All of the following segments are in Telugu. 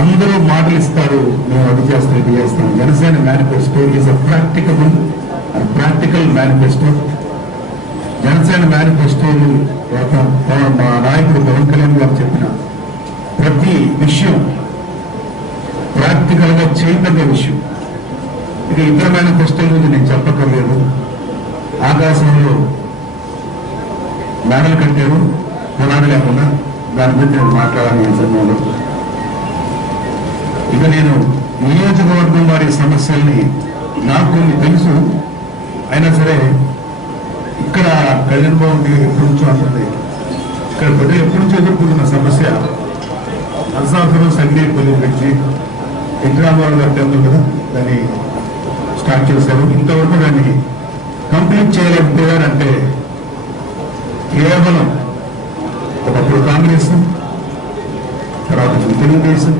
అందరూ మాటలు ఇస్తారు, మేము అది చేస్తాం ఇది చేస్తాం. Janasena manifesto is a practical manifesto. Janasena మేనిఫెస్టోలు మా నాయకుడు పవన్ కళ్యాణ్ గారు చెప్పిన ప్రతి విషయం ప్రాక్టికల్ గా చేయదగ్గ విషయం. ఇక ఇతర మేనిఫెస్టోల గురించి నేను చెప్పక్కర్లేదు. ఆకాశంలో మేడలు కట్టారు, పునాది లేకుండా. దాని గురించి నేను మాట్లాడాలి ఈ సమయంలో. ఇక నేను నియోజకవర్గం వారి సమస్యల్ని నాకు కొన్ని తెలుసు, అయినా సరే ఇక్కడ కళ్యాణ్ బాబు ఎప్పటి నుంచో అంటుంది, ఇక్కడ ప్రజలు ఎప్పటి నుంచో ఎదుర్కొంటున్న సమస్య నరసాపురం సంగీపల్లి నుంచి ఇంద్రాబాబు గారు టెంపుల్ కదా దాన్ని స్టార్ట్ చేశారు. ఇంతవరకు దాన్ని కంప్లీట్ చేయలేకపోయారంటే కేవలం ఒకప్పుడు కాంగ్రెస్, తర్వాత తెలుగుదేశం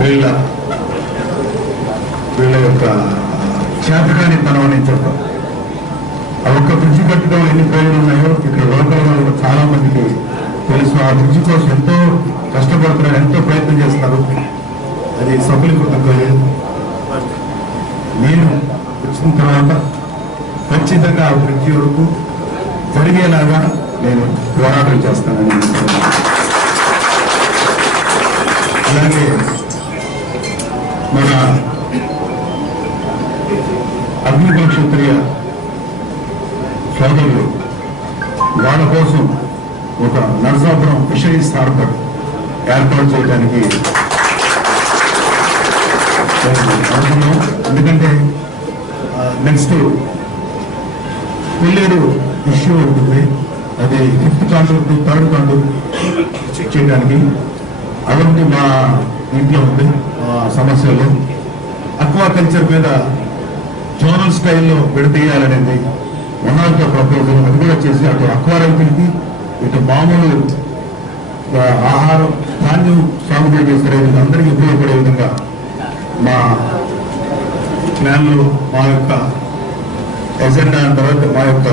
వీళ్ళ యొక్క చేతకానితనం అని చెప్పడం. ఆ ఒక్క బ్రిడ్జి కట్టడం ఎన్ని ప్రయోజనాలు ఉన్నాయో ఇక్కడ లోకల్ వాళ్ళు చాలా మందికి తెలుసు. ఆ బ్రిడ్జి కోసం ఎంతో కష్టపడుతున్నారు, ఎంతో ప్రయత్నం చేస్తున్నారు. అది సఫలీకృతం కాలేదు. నేను వచ్చిన తర్వాత ఖచ్చితంగా ఆ బ్రిడ్జి వరకు జరిగేలాగా నేను పోరాటం చేస్తానని. అలాగే మన అగ్నికుల క్షత్రియ సోదరులు వాళ్ళ కోసం ఒక నరసాపురం ఫిషరీస్ హార్బర్ ఏర్పాటు చేయడానికి అనుకున్నాం. ఎందుకంటే నెక్స్ట్ కొల్లేరు ఇష్యూ ఉంటుంది, అది 5th కాండూర్ టు 3rd కాండూర్ చెక్ చేయడానికి. అదొకటి మా ఇంట్లో ఉంది సమస్యలు. అక్వాకల్చర్ మీద జోనల్ స్టైల్లో విడతీయాలనేది వన్ ఆఫ్ ద ప్రపోజల్. అది కూడా చేసి అటు అక్వారైతులకి ఇటు మామూలు ఆహారం ధాన్యం సాగుబడి చేసే రైతులు అందరికీ ఉపయోగపడే విధంగా మా ప్లాన్లు, మా యొక్క ఎజెండా, తర్వాత మా యొక్క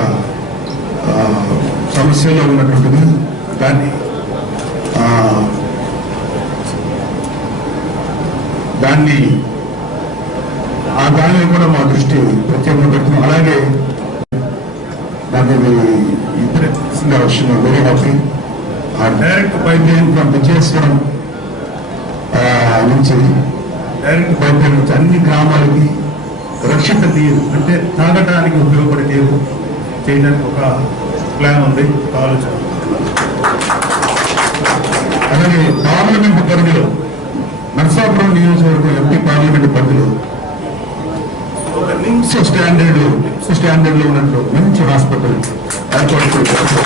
సమస్యలో ఉన్నటువంటిది దాన్ని దానిలో కూడా మా దృష్టి ప్రత్యేకంగా పెడుతున్నాం. అలాగే నాకు ఇతర విషయం వెరీ హ్యాపీ. ఆ direct pipe line from Vijayeswaram నుంచి డైరెక్ట్ పైప్ లైన్ నుంచి అన్ని గ్రామాలకి రక్షిత నీరు అంటే తాగడానికి ఉపయోగపడే నీరు చేయడానికి ఒక ప్లాన్ ఉంది, ఆలోచన. అలాగే పార్లమెంట్ పరిధిలో నరసాపురం నియోజకవర్గం ఎంపీ పార్లమెంట్ పరిధిలో ఒక నిమ్స్ స్టాండర్డ్ లో ఉన్నట్టు మంచి హాస్పిటల్ ఏర్పాటు చేశారు.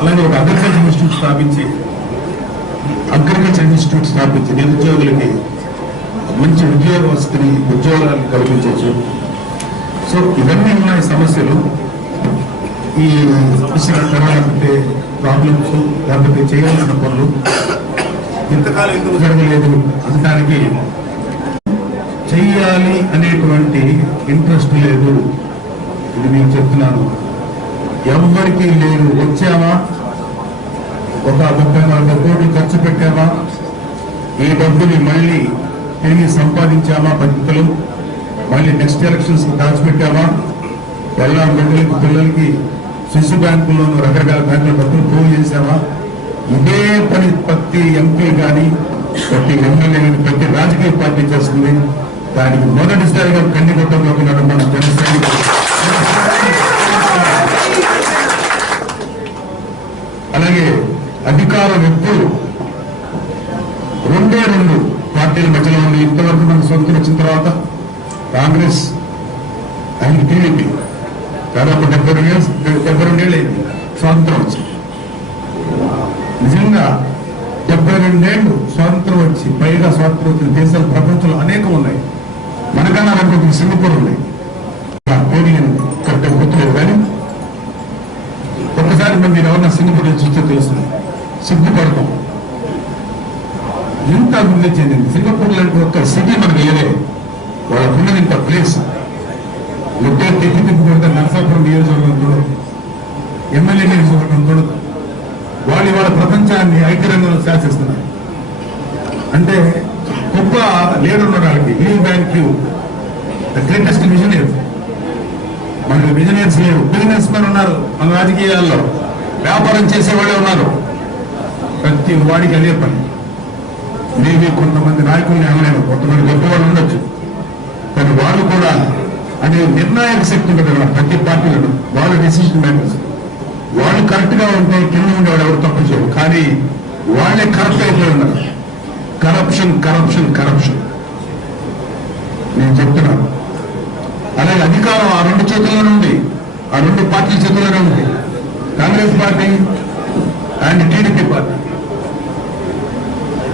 అలాగే ఒక అగ్రికల్చర్ ఇన్స్టిట్యూట్ స్థాపించి నిరుద్యోగులకి మంచి ఉద్యోగ వసతిని, ఉద్యోగాలను కల్పించవచ్చు. సో ఇవన్నీ ఉన్నాయి సమస్యలు. ఈ సమస్యలు ప్రాబ్లమ్స్ లేకపోతే చేయాల్సిన పనులు ఇంతకాలం ఎందుకు జరగలేదు అనడానికి చెయ్యాలి అనేటువంటి ఇంట్రెస్ట్ లేదు. ఇది నేను చెప్తున్నాను, ఎవరికి లేదు. వచ్చామా, ఒక 30-40 కోట్లు ఖర్చు పెట్టామా, ఈ డబ్బుని మళ్ళీ తిరిగి సంపాదించామా పద్ధతులు, మళ్ళీ నెక్స్ట్ ఎలక్షన్స్ దాచిపెట్టామా, పిల్లలకి శిశు బ్యాంకుల్లోనూ రకరకాల బ్యాంకుల డబ్బులు ప్రూవ్ చేశామా, ఇదే పని ప్రతి ఎంపీ కానీ ప్రతి ఎమ్మెల్యే కానీ ప్రతి రాజకీయ పార్టీ చేస్తుంది. దానికి మొదటిసారిగా కన్నిగొట్టంలో ఉన్నాడు మన జనసేన. అలాగే అధికారం ఎప్పుడు 2 పార్టీల మధ్యలో ఉంది. ఇంతవరకు మన సొంతం వచ్చిన తర్వాత కాంగ్రెస్ అండ్ టీడీపీ దాదాపు 72 ఏళ్ళు అయింది స్వాతంత్రం వచ్చి. నిజంగా 72 ఏళ్ళు స్వాతంత్రం వచ్చి, పైగా స్వాతంత్రం వచ్చిన దేశాలు ప్రపంచంలో అనేకం ఉన్నాయి. మనకన్నా అనుకుంటుంది సింగపూర్ ఉంది, పేరు నేను కరెక్ట్గా గుర్తులేదు. కానీ ఒక్కసారి మీరు ఎవరన్నా సింగపూర్ చూస్తే తెలుస్తుంది, సిగ్గుపడతాం. ఎంత అభివృద్ధి చెందింది సింగపూర్ లాంటి ఒక సిటీ మనకు లేదే. వాళ్ళకున్నది ఇంత ప్లేస్ తిప్పి కొడితే నరసాపురం నియోజకవర్గం చూడదు, ఎమ్మెల్యే నియోజకవర్గం చూడదు. వాళ్ళు ఇవాళ ప్రపంచాన్ని ఐటీ రంగంలో శాసిస్తున్నారు. అంటే గొప్ప లీడర్ ఉన్న వాళ్ళకి leave bank the greatest visionaries. మనకు విజనరీస్ లేవు, బిజినెస్ మెన్ ఉన్నారు మన రాజకీయాల్లో, వ్యాపారం చేసేవాళ్ళే ఉన్నారు. ప్రతి వాడికి అదే పని. మేబీ కొంతమంది నాయకుల్ని అనలేము, కొంతమంది గొప్ప వాళ్ళు ఉండొచ్చు, కానీ వాళ్ళు కూడా అంటే నిర్ణాయక శక్తి ఉంటుంది కదా ప్రతి పార్టీలను. వాళ్ళు డెసిషన్ మేకర్స్. వాళ్ళు కరెక్ట్ గా ఉంటే కింద ఉండేవాడు ఎవరు తప్పు చేయరు, కానీ వాళ్ళే కరప్ట్ అయిపోయి ఉన్నారు. కరప్షన్ కరప్షన్ కరప్షన్ నేను చెప్తున్నాను. అలాగే అధికారం ఆ రెండు చేతుల్లోనే ఉంది, ఆ రెండు పార్టీల చేతుల్లోనే ఉంది. Congress party and TDP party,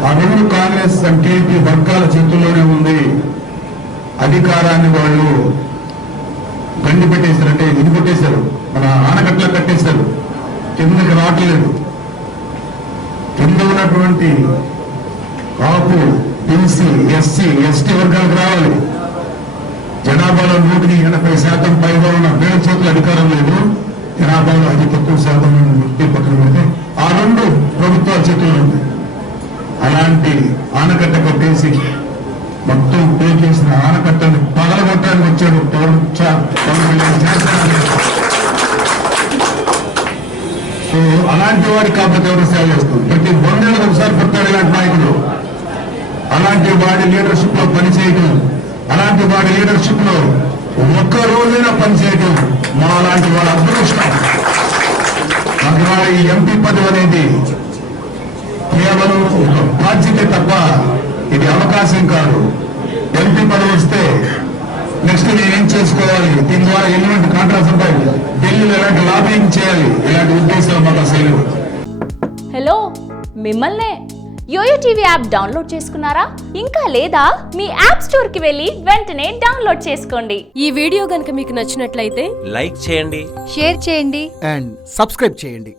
ఆ రెండు కాంగ్రెస్ అండ్ టీడీపీ వర్గాల చేతుల్లోనే ఉంది. అధికారాన్ని వాళ్ళు గండి పెట్టేశారు, అంటే ఇది కొట్టేశారు, మన ఆనకట్లా కట్టేశారు, కిందకి రావట్లేదు. కింద ఉన్నటువంటి కాపు, బీసీ, ఎస్సీ, ఎస్టీ వర్గాలకు రావాలి. జనాభాలో 180% పైగా ఉన్న వీళ్ళ చేతుల అధికారం లేదు. జనాభాలో అతి తక్కువ శాతం వ్యక్తి పక్కన పెడితే ఆ రెండు ప్రభుత్వాల చేతుల్లో ఉంది. అలాంటి ఆనకట్ట కట్టేసి మొత్తం పే చేసిన ఆనకట్టని పగలగొట్టడానికి వచ్చాడు పవన్ కళ్యాణ్. సో అలాంటి వాడి కాకపోతే ఎవరు సేవ చేస్తుంది. ప్రతి 100 ఏళ్ళకి ఒకసారి పుడతాడు ఇలాంటి నాయకుడు. అలాంటి వాడి లీడర్షిప్ లో పనిచేయటం, అలాంటి వాడి లీడర్షిప్ లో ఒక్క రోజైనా పనిచేయటం మా లాంటి వాళ్ళ అదృష్టం. అందువల్ల ఈ ఎంపీ పదవి అనేది కేవలం ఒక బాధ్యత తప్ప ఇది అవకాశం కాదు. ఎంపీ పదవి వస్తే నెక్స్ట్ నేనేం చేసుకోవాలి, దీని ద్వారా ఎలాంటి కాంట్రాక్ట్స్ ఉంటాయి, ఢిల్లీలో ఎలాంటి లాబింగ్ చేయాలి, ఇలాంటి ఉద్దేశాలు మాకు అసలు. హలో, మిమ్మల్నే యోయో టీవీ యాప్ డౌన్లోడ్ చేసుకున్నారా? ఇంకా లేదా? మీ యాప్ స్టోర్ కి వెళ్ళి వెంటనే డౌన్లోడ్ చేసుకోండి. ఈ వీడియో గనుక మీకు నచ్చినట్లయితే లైక్ చేయండి, షేర్ చేయండి అండ్ సబ్స్క్రైబ్ చేయండి.